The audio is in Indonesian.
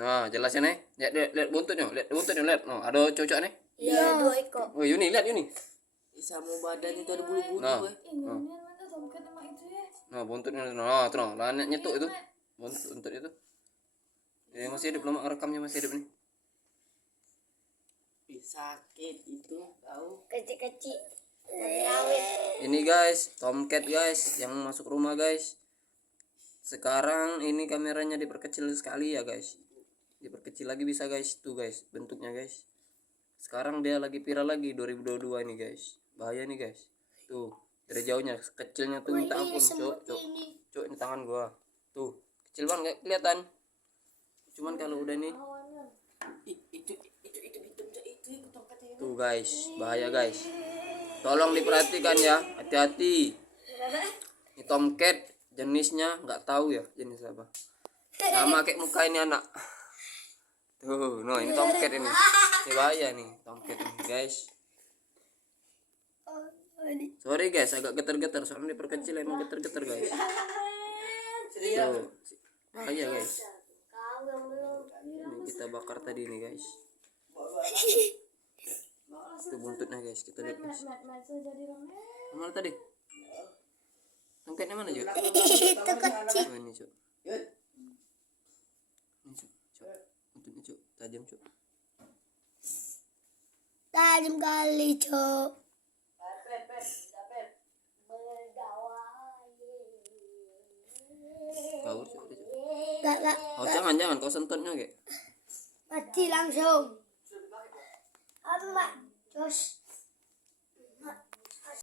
Nah, jelas ya nih. Lihat buntutnya, lihat. Nah, ada cocok nih. Iya, 2 ekor. Oh, Yuni, lihat Yuni. Sama badan itu ada bulu-bulu. Nah. Ini mana tomcat sama itu ya? Nah, buntutnya. Nah, tuh, nah, nyetuk itu. Buntut itu. Ya, masih hidup, lama rekamnya masih hidup nih. Sakit itu, tahu. Kecil-kecil. Ini guys, tomcat guys yang masuk rumah guys. Sekarang ini kameranya diperkecil sekali ya guys. Diperkecil lagi bisa guys, tuh guys bentuknya guys. Sekarang dia lagi viral lagi 2022 ini guys. Bahaya nih guys. Tuh, dari jauhnya kecilnya tuh minta ampun, Cuk, ini tangan gua. Tuh, kecil banget gak kelihatan. Cuman kalau udah nih Itu tuh guys, bahaya guys. Tolong diperhatikan ya, hati-hati. Ini tomcat jenisnya nggak tahu ya jenis apa. Sama kayak muka ini anak. Tuh, no ini tomcat ini. Ini bahaya nih tomcat ini guys. Sorry guys, agak getar-getar soalnya diperkecil emang getar-getar guys. Tuh, bahaya guys. Ini kita bakar tadi nih guys. Itu buntutnya guys, kita lihat guys. Mana tadi? Tomcatnya mana Cuk? Itu kecil. Oh, ini Cuk. Ini Cuk. Buntutnya Cuk, tajam Cuk. Tajam kali, Cok. Kau Cuk. Gak. Oh, jangan kau sentuhnya kayak. Mati langsung. Emak, terus